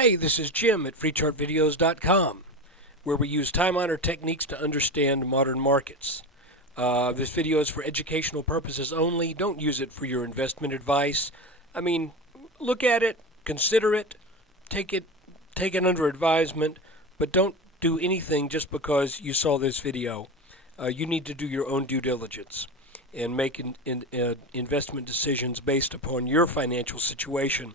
Hey, this is Jim at FreeChartVideos.com, where we use time-honored techniques to understand modern markets. This video is for educational purposes only. Don't use it for your investment advice. I mean, look at it, consider it, take it under advisement, but don't do anything just because you saw this video. You need to do your own due diligence and make investment decisions based upon your financial situation.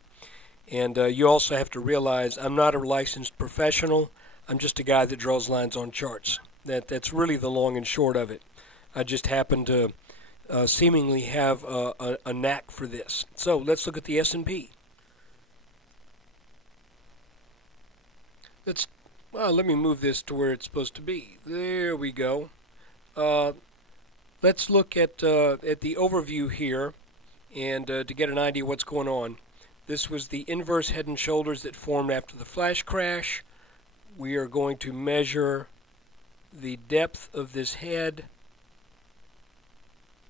And you also have to realize I'm not a licensed professional. I'm just a guy that draws lines on charts. That's really the long and short of it. I just happen to seemingly have a knack for this. So let's look at the S&P. Let me move this to where it's supposed to be. There we go. Let's look at the overview here, and to get an idea what's going on. This was the inverse head and shoulders that formed after the flash crash. We are going to measure the depth of this head,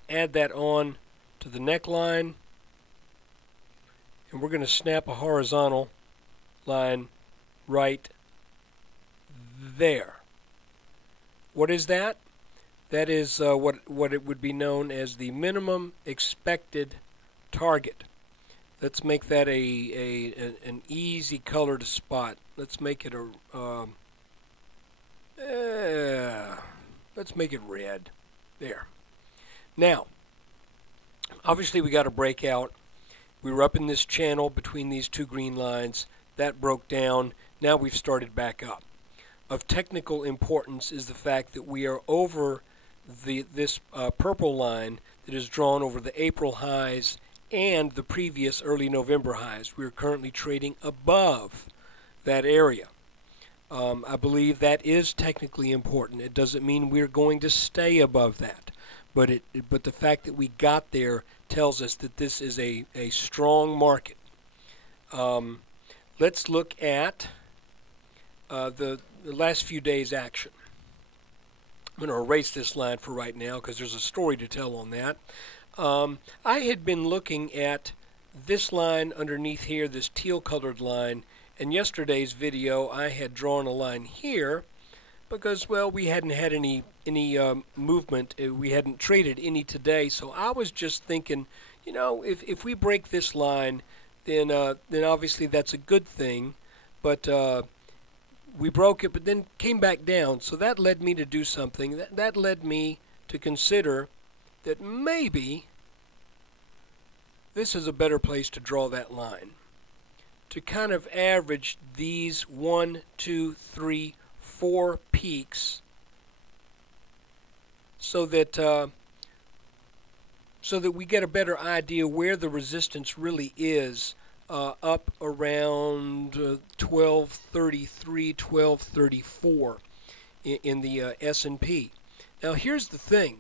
add that on to the neckline, and we're going to snap a horizontal line right there. What is that? That is what it would be known as the minimum expected target. Let's make that an easy color to spot. Let's make it let's make it red. There. Now, obviously we got a breakout. We were up in this channel between these two green lines. That broke down. Now we've started back up. Of technical importance is the fact that we are over this purple line that is drawn over the April highs and the previous early November highs. We are currently trading above that area. I believe that is technically important. It doesn't mean we're going to stay above that, but the fact that we got there tells us that this is a strong market. Let's look at the last few days' action. I'm going to erase this line for right now because there's a story to tell on that. I had been looking at this line underneath here, this teal-colored line. In yesterday's video, I had drawn a line here because, well, we hadn't had any movement. We hadn't traded any today, so I was just thinking, you know, if we break this line, then obviously that's a good thing. But we broke it, but then came back down. So that led me to do something. That led me to consider that maybe this is a better place to draw that line, to kind of average these 1, 2, 3, 4 peaks so that we get a better idea where the resistance really is up around 1233, 1234 in the S&P. Now here's the thing.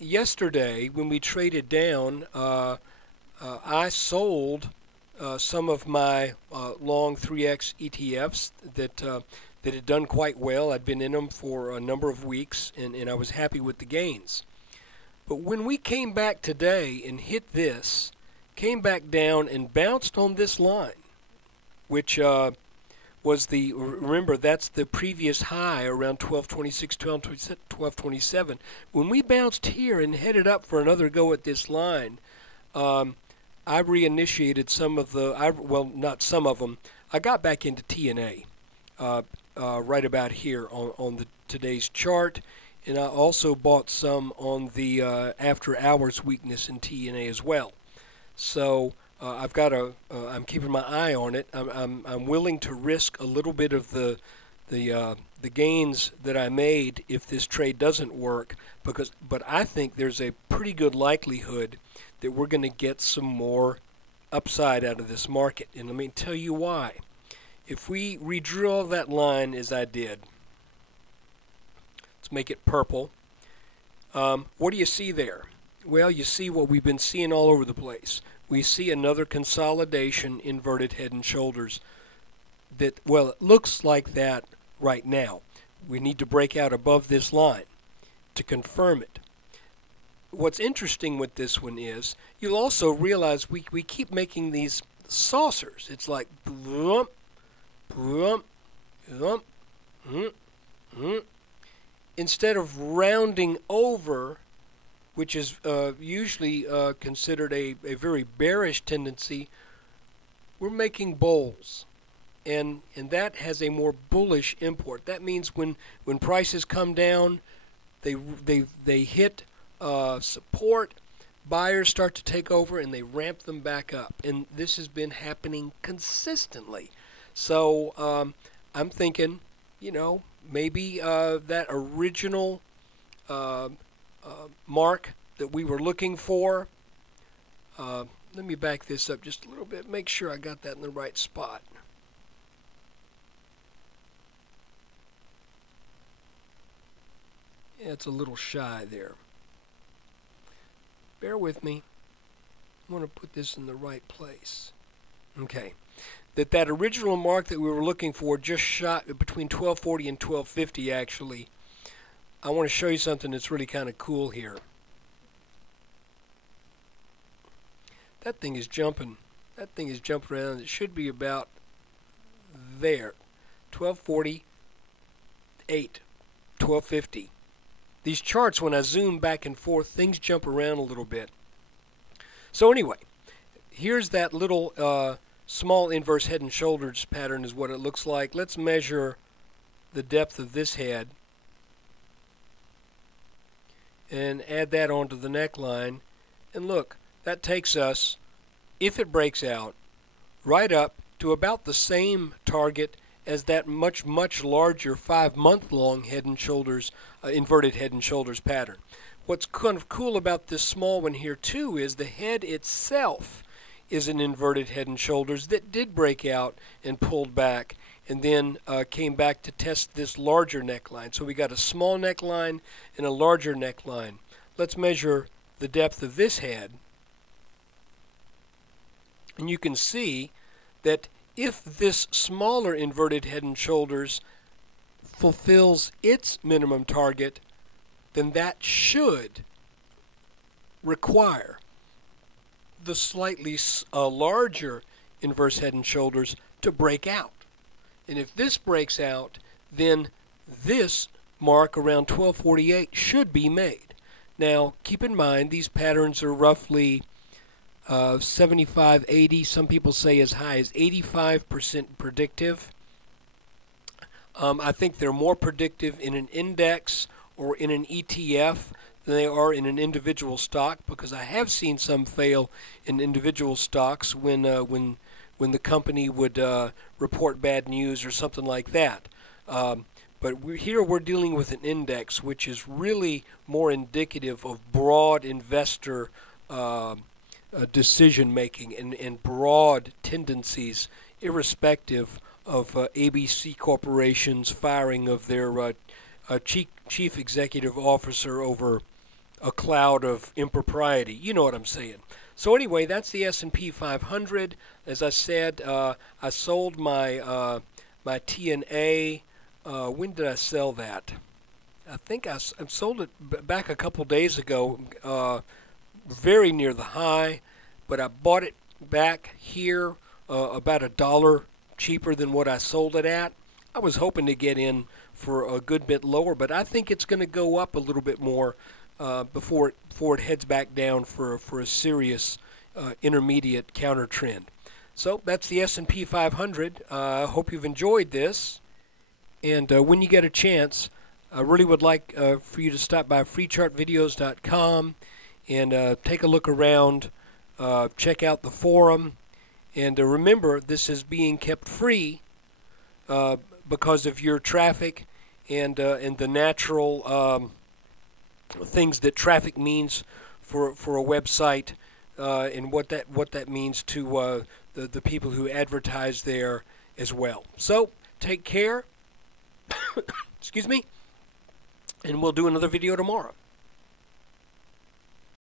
Yesterday, when we traded down, I sold some of my long 3X ETFs that had done quite well. I'd been in them for a number of weeks, and I was happy with the gains. But when we came back today and hit this, came back down and bounced on this line, which was remember, that's the previous high around 1226, 1227. When we bounced here and headed up for another go at this line, I reinitiated some of not some of them. I got back into TNA right about here on today's chart, and I also bought some on the after hours weakness in TNA as well. So I've got I'm keeping my eye on it. I'm willing to risk a little bit of the gains that I made if this trade doesn't work, but I think there's a pretty good likelihood that we're going to get some more upside out of this market. And let me tell you why. If we redraw that line as I did, let's make it purple. What do you see there? Well, you see what we've been seeing all over the place. We see another consolidation, inverted head and shoulders. It looks like that right now. We need to break out above this line to confirm it. What's interesting with this one is you'll also realize we keep making these saucers. It's like, blump, Boom, boom, instead of rounding over, which is usually considered a very bearish tendency, we're making bowls. And that has a more bullish import. That means when prices come down, they hit support, buyers start to take over, and they ramp them back up. And this has been happening consistently. So I'm thinking, maybe that original mark that we were looking for. Let me back this up just a little bit, make sure I got that in the right spot. Yeah, it's a little shy there. Bear with me. I want to put this in the right place. Okay. That original mark that we were looking for just shot between 1240 and 1250 actually. I want to show you something that's really kind of cool here. That thing is jumping. That thing is jumping around. It should be about there. 1248, 1250. These charts, when I zoom back and forth, things jump around a little bit. So anyway, here's that little small inverse head and shoulders pattern is what it looks like. Let's measure the depth of this head and add that onto the neckline. And look, that takes us, if it breaks out, right up to about the same target as that much, much larger 5-month-long head and shoulders, inverted head and shoulders pattern. What's kind of cool about this small one here too is the head itself is an inverted head and shoulders that did break out and pulled back and then came back to test this larger neckline. So we got a small neckline and a larger neckline. Let's measure the depth of this head. And you can see that if this smaller inverted head and shoulders fulfills its minimum target, then that should require the slightly larger inverse head and shoulders to break out. And if this breaks out, then this mark around 1248 should be made. Now, keep in mind, these patterns are roughly 75, 80, some people say as high as 85% predictive. I think they're more predictive in an index or in an ETF than they are in an individual stock, because I have seen some fail in individual stocks when the company would report bad news or something like that. But here we're dealing with an index which is really more indicative of broad investor decision making and broad tendencies, irrespective of ABC Corporation's firing of their chief executive officer over a cloud of impropriety. You know what I'm saying. So anyway, that's the S&P 500. As I said, I sold my my TNA. When did I sell that? I think I sold it back a couple days ago. Very near the high, but I bought it back here about $1 cheaper than what I sold it at. I was hoping to get in for a good bit lower, but I think it's going to go up a little bit more before it heads back down for a serious intermediate counter trend. So that's the S&P 500. I hope you've enjoyed this, and when you get a chance, I really would like for you to stop by freechartvideos.com and take a look around, check out the forum, and remember, this is being kept free because of your traffic and the natural things that traffic means for a website, and what that means to the people who advertise there as well. So take care. Excuse me, and we'll do another video tomorrow.